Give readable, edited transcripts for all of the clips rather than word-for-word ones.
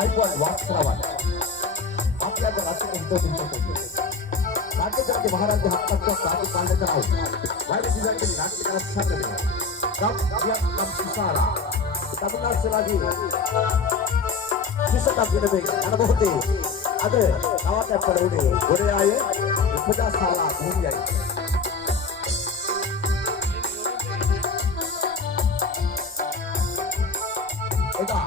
आयुष्मान वास्तवान आपल्या राज्यात हिंदू राज्याचे महाराज हक्काचं राज्य पालन करावं वाईट दिवसाचे नाट्य सांगणे कप या कप सिसारा तमिळनाडुलागी शिक्षकांकडे अनुभवते ಅದು गावाच्या पडवणे गोरे आहे 50 साला भूमी आहे एका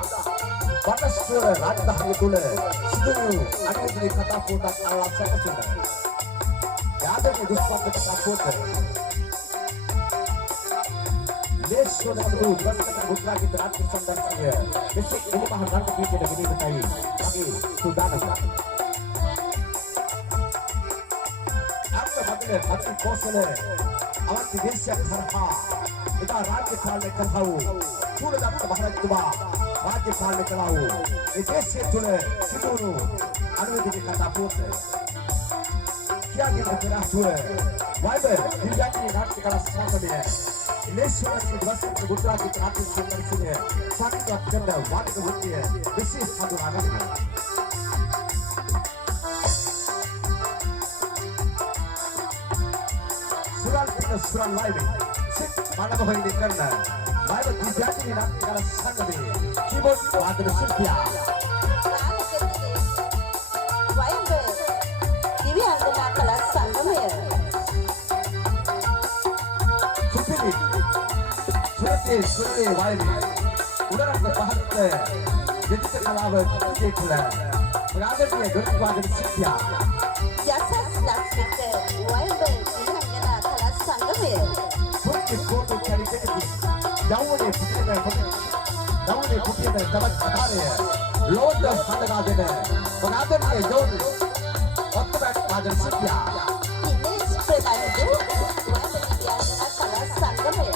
बाटस्वर राजधानीतून सिद्धू आणि कथा पोटात आला सकसून यादव दुष्पात कथा पोट देश सोडून बसकर गुजराती राज्य संदर्भीय जसे ini महाराष्ट्र की के लगनी बताई आगे सुदान आपका मतलब मत कौशल अवंत देश खरहा इता राज्य पालने कथाओ पूर्ण दात महाराज दुबा राज्य पालने कराओ ये देश से जुड़े सिद्धू अनुमति की कथा पोत क्या गिनती तेरा हुए वाइबर दिव्या की नाट्य कला सामने है इलेक्शन की दिवस में गुजराती राज्य संदर्भ में साथ का चंदा वाद होती है विशेष साधुवाद है सुराल लाइव सिर्फ मानव होने करना लाइव दिव्या की नाट्य कला संग में कीबोर्ड वादन शिल्पिया वाइबर दिव्या कला संग में सुरते वायरी उड़न के पहले जितने कलाव देखला राजा के गुरुवादन शिक्षा यशस लक्ष्य वाइबर दिव्या कला संग में पुष्ट फोटो चरित्र की दाऊने पुटे में दबक अधारे लोड हलगा देने राजा के जोन अत्तबैक वादन शिक्षा इमेज प्रदान वाइबर दिव्या कला संग में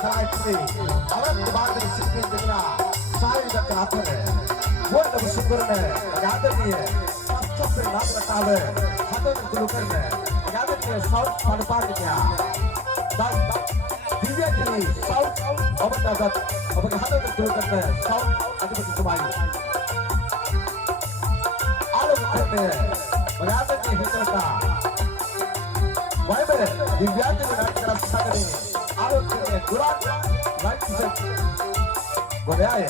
Kali orang kebahagiaan sikit dengan saya juga kelapa ni. Buat apa syukur ni? Ada ni, pasca pernah berkata, ada ni dulu kan ni. Ada ni South Panpar ni ya. Dan dia ni South apa dapat apa ada ni dulu kan ni. South ada ni kembali. Alam kan ni. Ada ni hitam ta. Why dia ni nak kerana sangat ni. आरोप करने गुरात right से बोले आए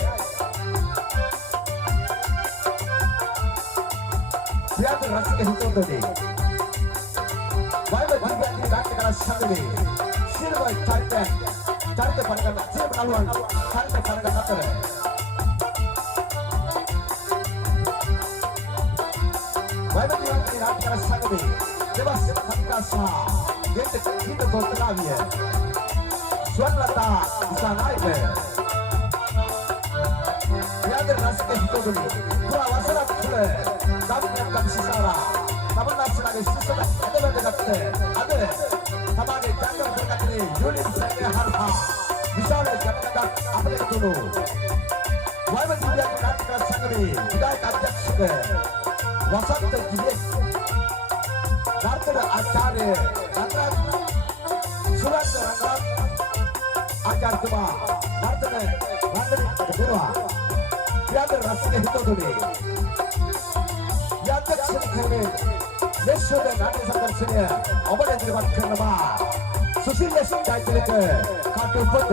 सियाद रस के हितों तो दे vibe Divya की रात के कारण संग में सिर वाइब चारते पड़ेगा सिर बनालुआन चारते पड़ेगा नतर है वाइब दिव्या की रात के कारण संग में जब सिर खटका सा ये तो गोतला भी है स्वरलता bisa naik ya. Biar nasi itu dulu. Kurang masalah boleh. Tapi yang sisara. Tapi nasi lagi sisara. Ada dekat ada. Tapi ada jangan dekat ni. Julit saya harha. Bisa le dekat apa yang dulu. Wajib dia nanti kelas sangri. Tidak ajak suka. Wasat terjadi. Nanti acara. Nanti surat terangkat. आचार तुमा भारत में मंदिर निर्वा याद राष्ट्र हितों तो नहीं याद तक सिंह देश में नाट्य संदर्शन है अबड़े निर्वात करना सुशील देश चाय चले के काटो पद